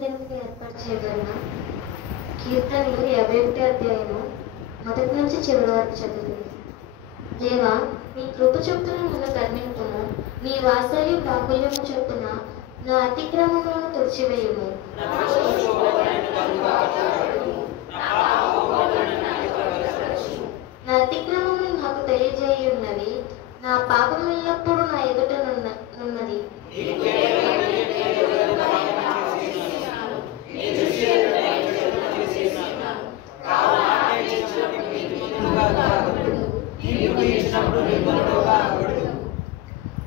దేవునికి ఏర్పాటు చేయబడిన కీర్తనలు 51 అధ్యాయము మొదటి నుంచి చివరి వరకు చదువుతుంది. దేవా, నీ కృప చొప్పున నన్ను కరుణింపుము, నీ వాత్సల్య బాహుల్యము చొప్పున నా అతిక్రమములను తుడిచివేయుము. నా అతిక్రమములు నాకు తెలియజేయున్నవి, నా పాపం ఎల్లప్పుడూ నా ఎదుట నున్నది.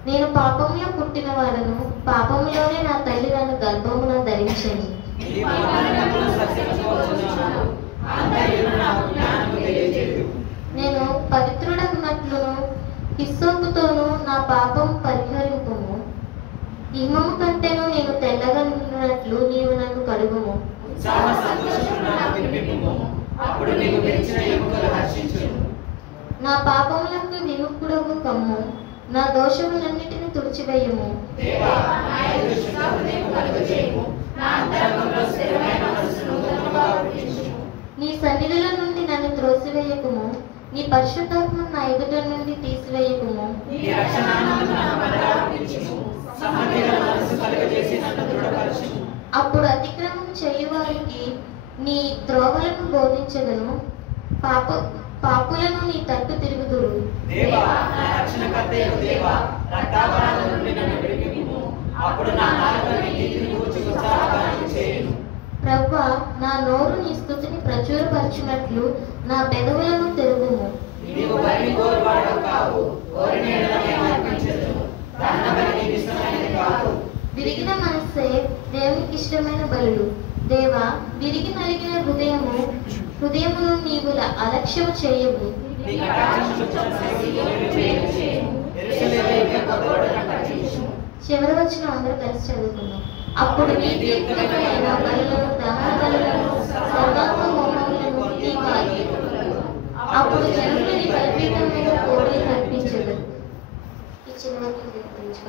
నేను పాపంలో పుట్టిన వాడను, పాపంలోనే నా తల్లి నన్ను గర్భమున ధరించింది. నేను పవిత్రుడన్నట్లును హిస్సోపుతోనూ నా పాపం పరిహరింపుము. హిమము కంటేను నేను తెల్లగా ఉన్నట్లు నీవు నన్ను కడుగుము. నా పాపములకు విముక్తుడవు కమ్ము, నా దోషములన్నిటిని తుడిచివేయుము. నీ సన్నిధిలో నుండి నన్ను త్రోసివేయకుము, నీ పరిశుద్ధాత్మను నా ఎదుట నుండి తీసివేయకుము. అప్పుడు అతిక్రమం చేయువారికి నీ త్రోవలను బోధించదను, పాపులను నీ తట్టు తిరుగుదురు. ప్రభువా, నా నోరు నీ స్తుతిని ప్రచురపరచునట్లు నా పెదవులను తెరువుము. విరిగిన మనస్సే దేవునికి ఇష్టమైన బలులు. దేవా, విరిగి నలిగిన హృదయమును నీవు అలక్ష్యము చేయవు. చివరి వచ్చిన అందరూ కలిసి చదువుకుందాం. అప్పుడు నీ తీర్పులపైన బలులను, దహన బలులను, సర్వాత్మ హోమములను నీవాలి. అప్పుడు జనులు నీ బలిపీఠం మీద కోడి అర్పించదు. ఈ చిన్న వాక్యం గురించి